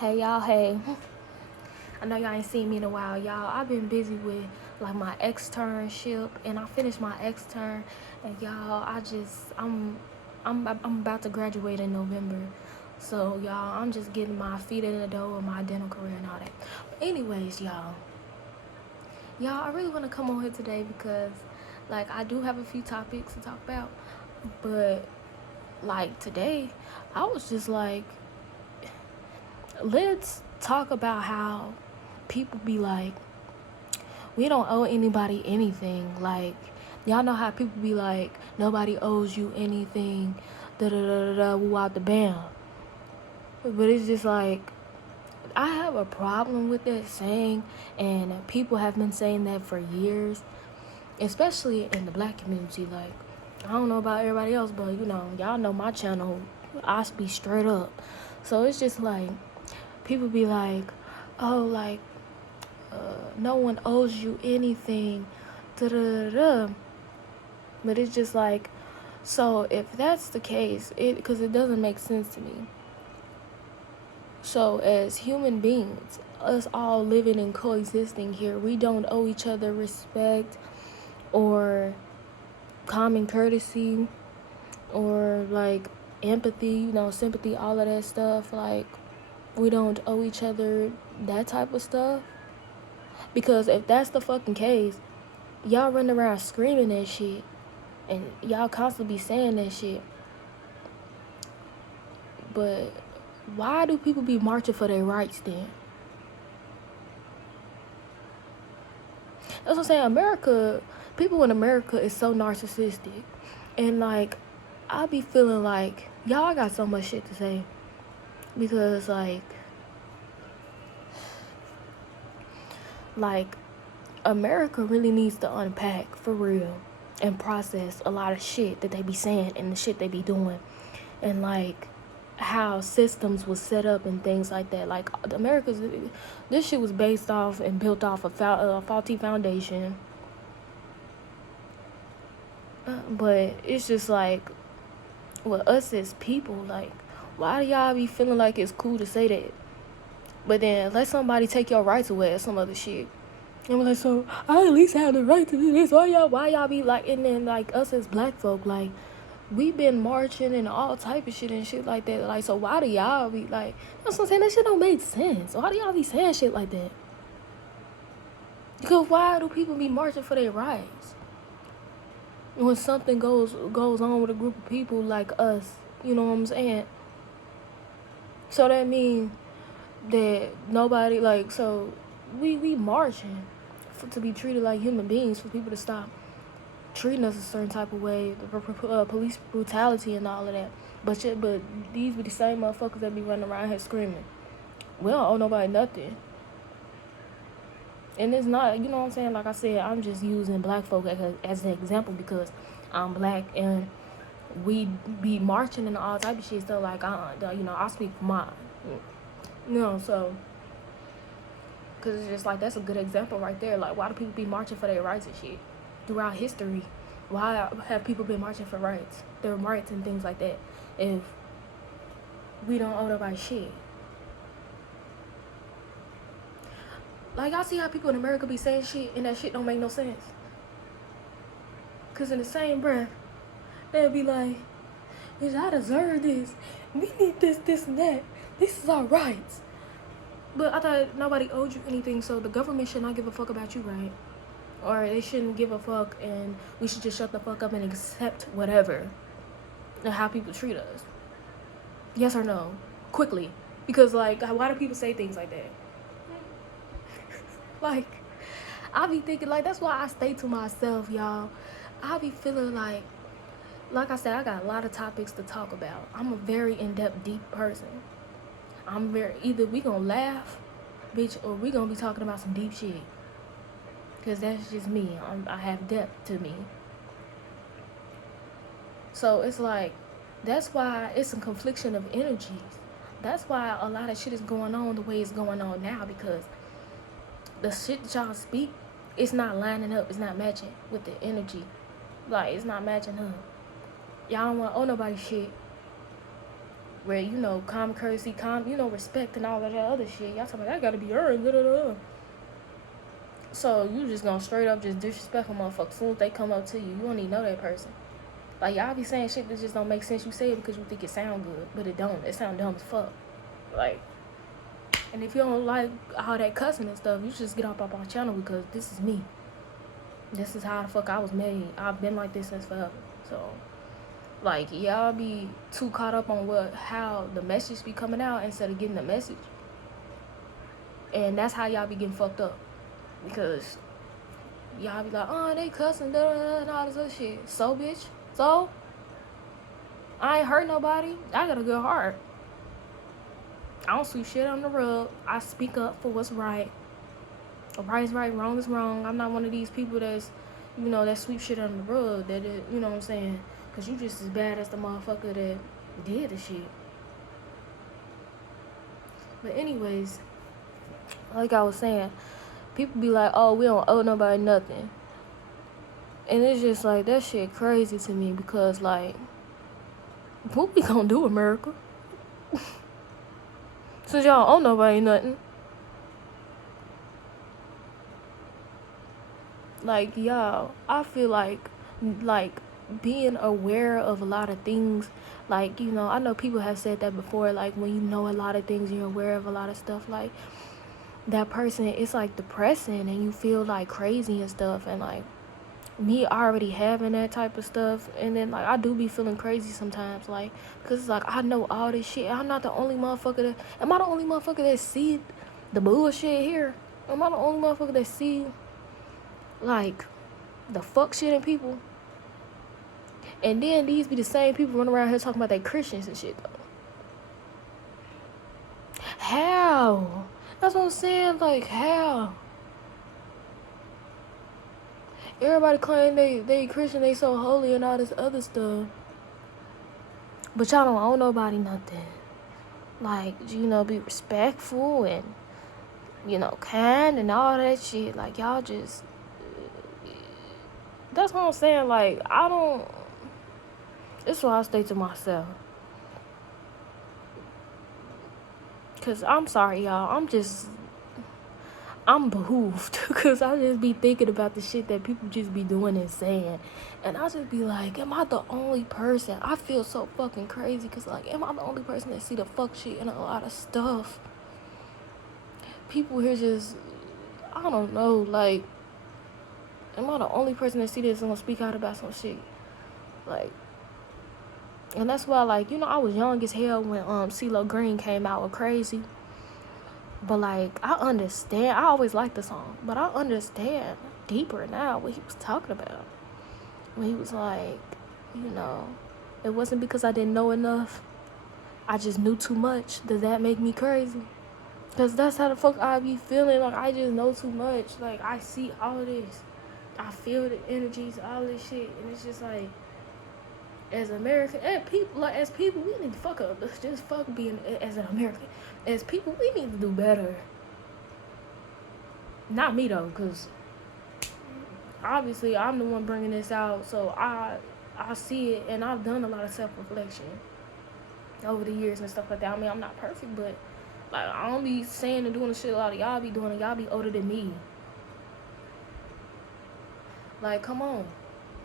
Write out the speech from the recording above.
Hey y'all, hey. I know y'all ain't seen me in a while, y'all. I've been busy with like my externship, and I finished my extern, and y'all, I'm about to graduate in November, so y'all, I'm just getting my feet in the door with my dental career and all that. But anyways, y'all, I really want to come on here today because, like, I do have a few topics to talk about, but like today, I was just like, let's talk about how people be like, we don't owe anybody anything. Like, y'all know how people be like, nobody owes you anything, da da da da da, woo out the bam. But it's just like, I have a problem with that saying, and people have been saying that for years, especially in the black community. Like, I don't know about everybody else, but y'all know my channel, I be straight up. So it's just like, people be like, oh, like, no one owes you anything, da da da da. But it's just like, so if that's the case, because it doesn't make sense to me. So as human beings, us all living and coexisting here, we don't owe each other respect or common courtesy or like empathy, sympathy, all of that stuff. Like, we don't owe each other that type of stuff. Because if that's the fucking case, y'all run around screaming that shit and y'all constantly be saying that shit. But why do people be marching for their rights then? That's what I'm saying. People in America is so narcissistic. And like, I be feeling like, y'all got so much shit to say. Because like America really needs to unpack for real and process a lot of shit that they be saying and the shit they be doing. And like, how systems was set up and things like that. Like, this shit was based off and built off a faulty foundation. But it's just like, with us as people, like, why do y'all be feeling like it's cool to say that? But then let somebody take your rights away or some other shit. And we're like, so I at least have the right to do this. Why y'all be like, and then like us as black folk, like, we been marching and all type of shit and shit like that. Like, so why do y'all be like, that's what I'm saying, that shit don't make sense. Why do y'all be saying shit like that? Because why do people be marching for their rights? When something goes on with a group of people like us, you know what I'm saying? So that means that nobody, like, so we marching to be treated like human beings, for people to stop treating us a certain type of way, police brutality and all of that. But these be the same motherfuckers that be running around here screaming, we don't owe nobody nothing. And it's not, you know what I'm saying? Like I said, I'm just using black folk as an example because I'm black and we be marching and all type of shit. So like, I speak for mine. So, because it's just like, that's a good example right there. Like, why do people be marching for their rights and shit throughout history? Why have people been marching for their rights and things like that, if we don't owe nobody shit? Like, y'all see how people in America be saying shit and that shit don't make no sense? Because in the same breath, they'll be like, bitch, I deserve this. We need this, and that. This is our rights. But I thought nobody owed you anything, so the government should not give a fuck about you, right? Or they shouldn't give a fuck, and we should just shut the fuck up and accept whatever and how people treat us. Yes or no? Quickly. Because, like, why do people say things like that? Like, I be thinking, like, that's why I stay to myself, y'all. I be feeling like I said, I got a lot of topics to talk about. I'm a very in-depth, deep person. Either we gonna laugh, bitch, or we gonna be talking about some deep shit. Because that's just me. I have depth to me. So it's like, that's why it's a confliction of energies. That's why a lot of shit is going on the way it's going on now, because the shit that y'all speak, it's not lining up. It's not matching with the energy. Like, it's not matching up. Y'all don't want to owe nobody shit. where, you know, common courtesy, you know, respect and all of that other shit. Y'all talking about that gotta be earned, da da da. So you just gonna straight up just disrespect a motherfucker as soon as they come up to you. You don't even know that person. Like, y'all be saying shit that just don't make sense. You say it because you think it sound good, but it don't. It sound dumb as fuck. Like, and if you don't like all that cussing and stuff, you just get off my channel, because this is me. This is how the fuck I was made. I've been like this since forever. So, like, y'all be too caught up on how the message be coming out instead of getting the message. And that's how y'all be getting fucked up. Because y'all be like, oh, they cussing, da da da, and all this other shit. So, bitch. So, I ain't hurt nobody. I got a good heart. I don't sweep shit on the rug. I speak up for what's right. Right is right, wrong is wrong. I'm not one of these people that's, you know, that sweep shit under the rug. That is, you know what I'm saying? Because you just as bad as the motherfucker that did the shit. But anyways, like I was saying, people be like, oh, we don't owe nobody nothing. And it's just like, that shit crazy to me, because, like, what we gonna do, America? Since y'all don't owe nobody nothing. Like, y'all, I feel like being aware of a lot of things, like, you know, I know people have said that before, like, when you know a lot of things, you're aware of a lot of stuff, like, that person, it's like depressing, and you feel like crazy and stuff. And like, me already having that type of stuff, and then like, I do be feeling crazy sometimes, like, because it's like, I know all this shit. I'm not the only motherfucker that, am I the only motherfucker that see the bullshit here? Am I the only motherfucker that see, like, the fuck shit in people? And then these be the same people running around here talking about they Christians and shit, though. How? That's what I'm saying, like, how? Everybody claim they Christian, they so holy and all this other stuff. But y'all don't owe nobody nothing. Like, you know, be respectful and, you know, kind and all that shit. Like, y'all just, that's what I'm saying. Like, I don't, it's why I stay to myself. Because I'm sorry, y'all. I'm behooved, because I just be thinking about the shit that people just be doing and saying. And I just be like, am I the only person? I feel so fucking crazy, because, like, am I the only person that see the fuck shit in a lot of stuff? People here just, I don't know, like, am I the only person that see this and gonna speak out about some shit? Like, and that's why, like, you know, I was young as hell when CeeLo Green came out with Crazy. But, like, I understand. I always liked the song. But I understand deeper now what he was talking about. When he was like, you know, it wasn't because I didn't know enough. I just knew too much. Does that make me crazy? Because that's how the fuck I be feeling. Like, I just know too much. Like, I see all this. I feel the energies, all this shit. And it's just like, as American, and people, like, as people, we need to fuck up. Just fuck being, as an American. As people, we need to do better. Not me, though, because obviously I'm the one bringing this out, so I see it, and I've done a lot of self-reflection over the years and stuff like that. I mean, I'm not perfect, but, like, I don't be saying and doing the shit a lot of y'all be doing, and y'all be older than me. Like, come on.